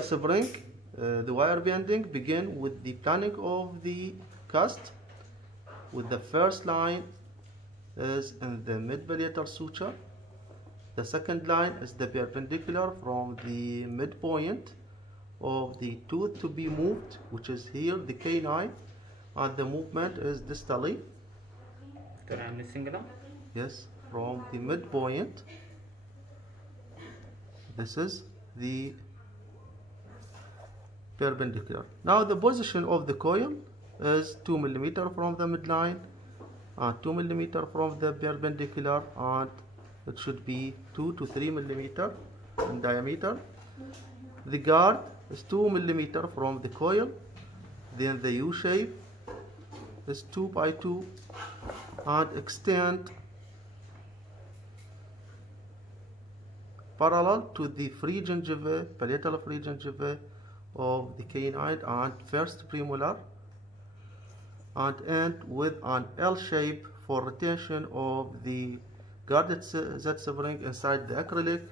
spring, the wire bending begin with the planning of the cast, with the first line is in the mid-palatal suture. The second line is the perpendicular from the midpoint of the tooth to be moved, which is here the canine, and the movement is distally. Yes, from the midpoint. This is the perpendicular. Now the position of the coil is 2 mm from the midline and 2 mm from the perpendicular, and it should be 2 to 3 mm in diameter. The guard is 2 mm from the coil. Then the U shape is 2 by 2 and extend parallel to the free gingiva, palatal free gingiva of the canine and first premolar, and end with an L shape for retention of the guarded Z-spring inside the acrylic.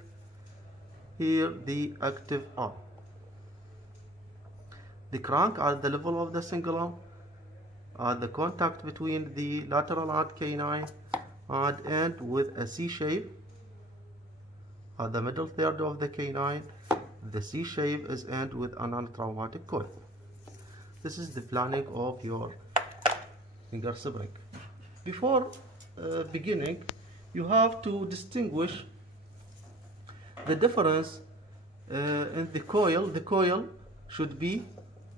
Here the active arm. The crank at the level of the cingulum, at the contact between the lateral and canine, and end with a C shape at the middle third of the canine. The C shape is end with a non-traumatic coil. This is the planning of your finger spring. Before beginning, you have to distinguish the difference in the coil. The coil should be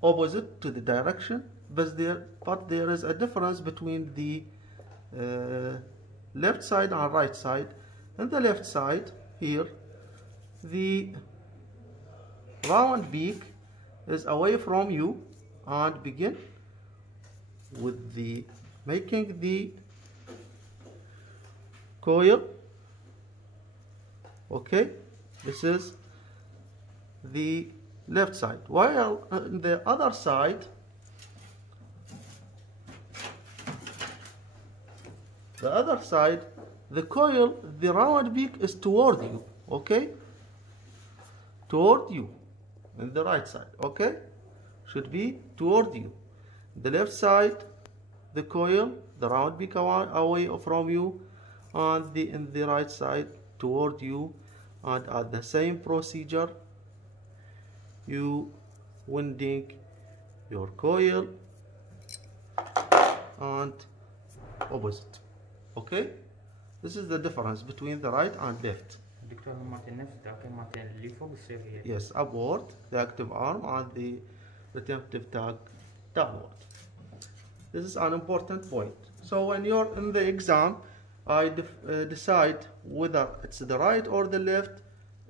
opposite to the direction, but there is a difference between the left side and right side. On the left side here, the round beak is away from you, and begin with the making the coil. Okay, this is the left side, while on the other side the coil, the round beak is toward you. Okay, toward you in the right side. Okay, should be toward you. The left side, the coil, the round beak away from you, and in the right side toward you. And at the same procedure, you winding your coil and opposite. Okay, this is the difference between the right and left. Yes, upward the active arm and the retentive tag downward. This is an important point. So when you're in the exam, I decide whether it's the right or the left.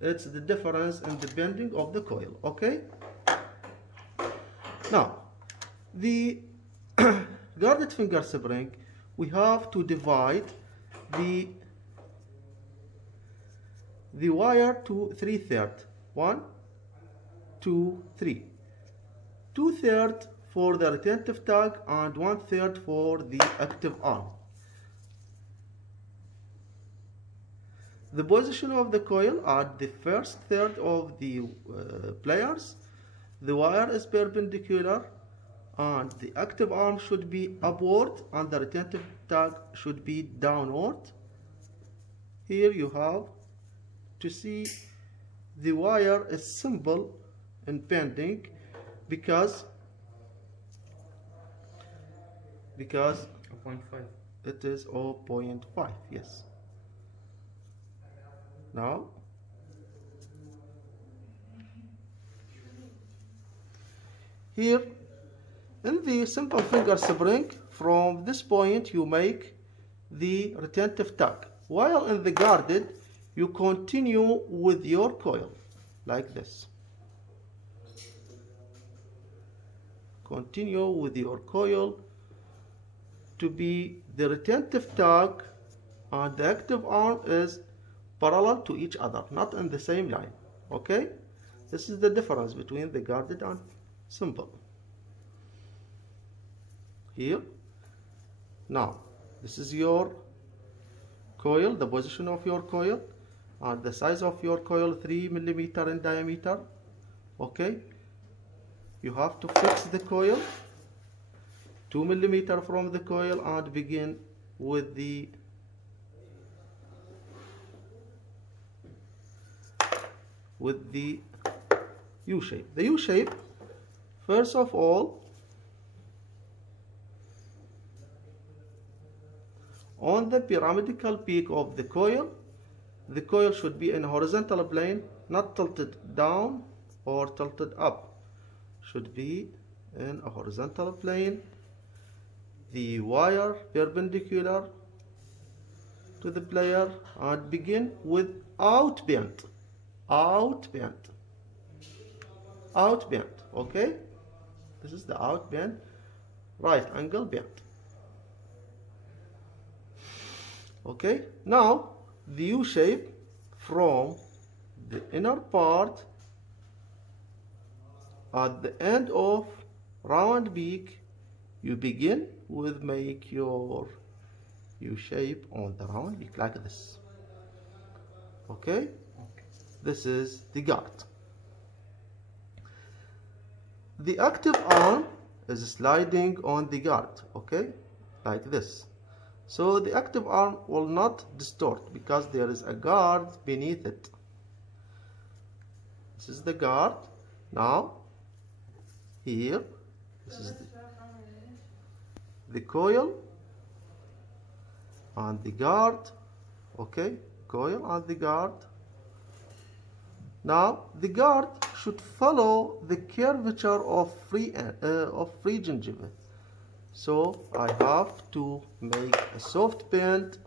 It's the difference in the bending of the coil. Okay, now the guarded finger spring, we have to divide the wire to 3/3. 1, 2, 3. 2/3 for the retentive tag and 1/3 for the active arm. The position of the coil at the first third of the pliers, the wire is perpendicular and the active arm should be upward and the retentive tag should be downward. Here you have to see the wire is simple in bending because 0.5. It is 0.5. Yes. Now here in the simple finger spring, from this point you make the retentive tag, while in the guarded you continue with your coil like this. Continue with your coil to be the retentive tag, and the active arm is parallel to each other, not in the same line. Okay, this is the difference between the guarded and simple. Here, now this is your coil, the position of your coil, and the size of your coil 3 mm in diameter, Okay, you have to fix the coil 2 millimeter from the coil and begin with the U shape. The U shape, first of all, on the pyramidal peak of the coil should be in a horizontal plane, not tilted down or tilted up. Should be in a horizontal plane. The wire perpendicular to the player, and begin with out bend. Okay, this is the out bend, right angle bend. Okay, now the U shape from the inner part at the end of round beak, you begin with make your U shape on the round beak like this. Okay, this is the guard. The active arm is sliding on the guard, okay, like this. So the active arm will not distort because there is a guard beneath it. This is the guard. Now here, this is the coil and the guard. Okay, coil and the guard. Now the guard should follow the curvature of free gingiva. So I have to make a soft bend,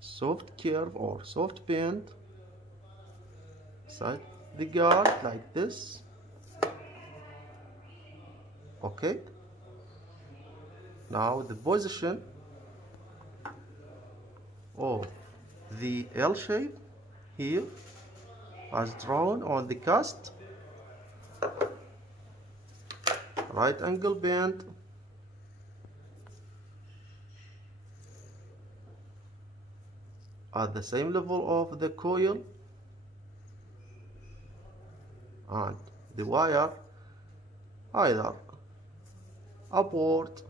soft curve or soft bend inside the guard like this. Okay, now the position of the L shape here as drawn on the cast, right angle bend, at the same level of the coil, and the wire either upward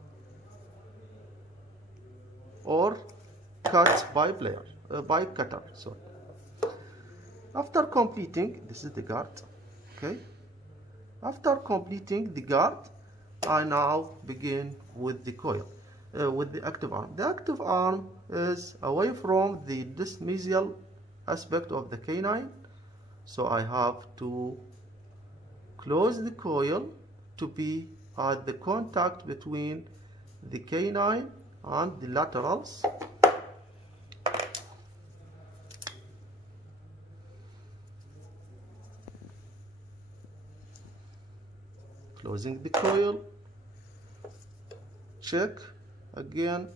or cut by cutter. Sorry. After completing, this is the guard. Okay. After completing the guard, I now begin with the coil, with the active arm. The active arm is away from the dismesial aspect of the canine, so I have to close the coil to be at the contact between the canine and the laterals. Closing the coil, check again,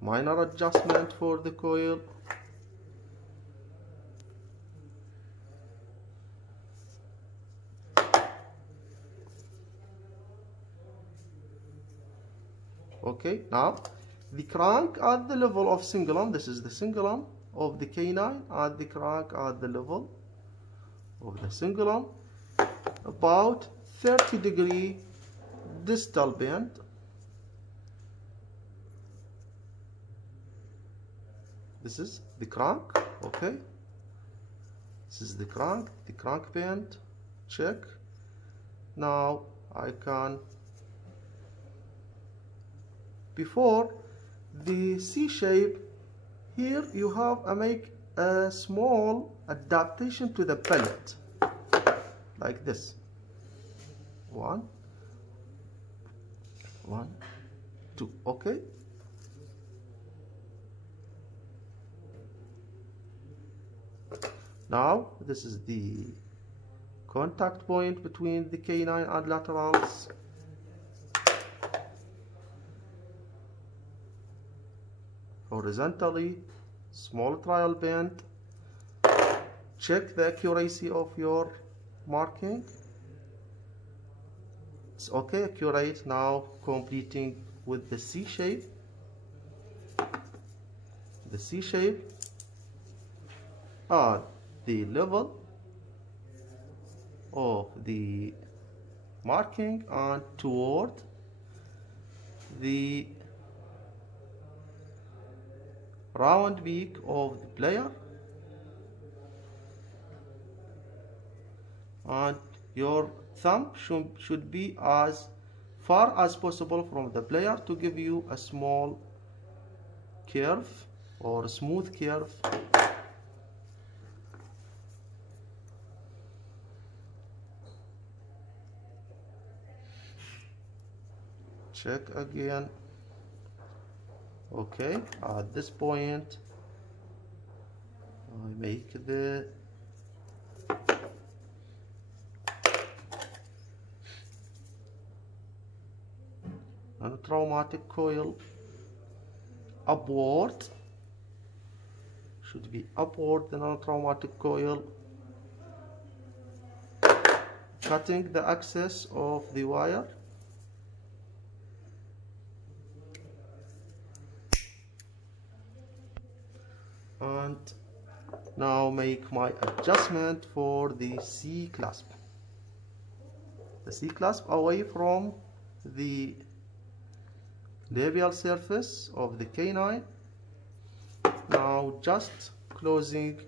minor adjustment for the coil, okay. Now the crank at the level of cingulum, this is the cingulum of the canine, at the crank at the level of the cingulum, about 30-degree distal bend. This is the crank, okay. This is the crank bend, check. Now I can, before the C shape, here you have make a small adaptation to the pallet like this. One, two, okay. Now this is the contact point between the canine and laterals. Horizontally, small trial bend. Check the accuracy of your marking. It's okay, accurate. Now completing with the C shape. the C shape at the level of the marking and toward the round beak of the player, and your thumb should be as far as possible from the player to give you a small curve or smooth curve. Check again. Okay, at this point I make the non-traumatic coil upward, should be upward, the non-traumatic coil, cutting the excess of the wire. And now make my adjustment for the C clasp. The C clasp away from the labial surface of the canine. Now just closing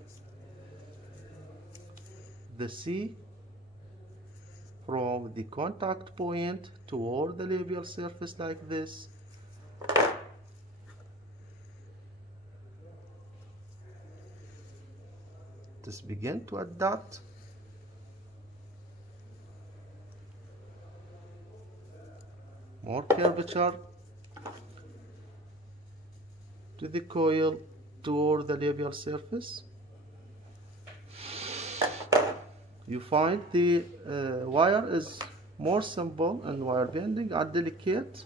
the C from the contact point toward the labial surface like this. Just begin to adapt. More curvature to the coil toward the labial surface. You find the wire is more simple and wire bending are delicate.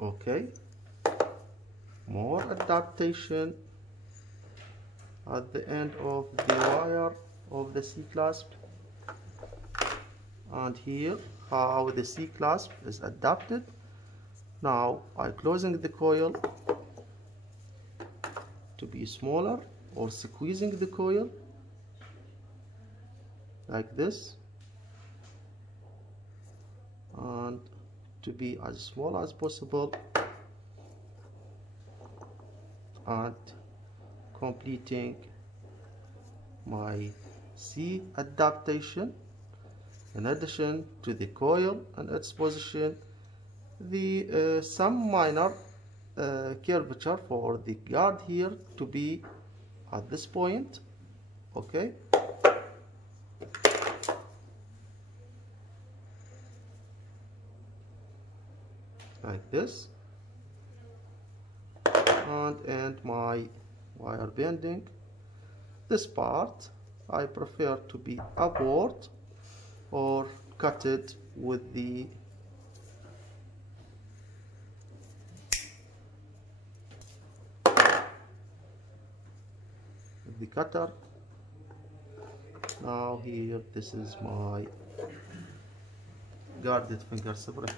Okay, more adaptation at the end of the wire of the C clasp, and here how the C clasp is adapted. Now I'm closing the coil to be smaller, or squeezing the coil like this, and to be as small as possible, and completing my C adaptation. In addition to the coil and its position, the some minor curvature for the guard here to be at this point. Okay, like this, and my wire bending. This part I prefer to be upward or cut it with the cutter. Now here, this is my guarded finger spray.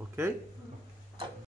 Okay.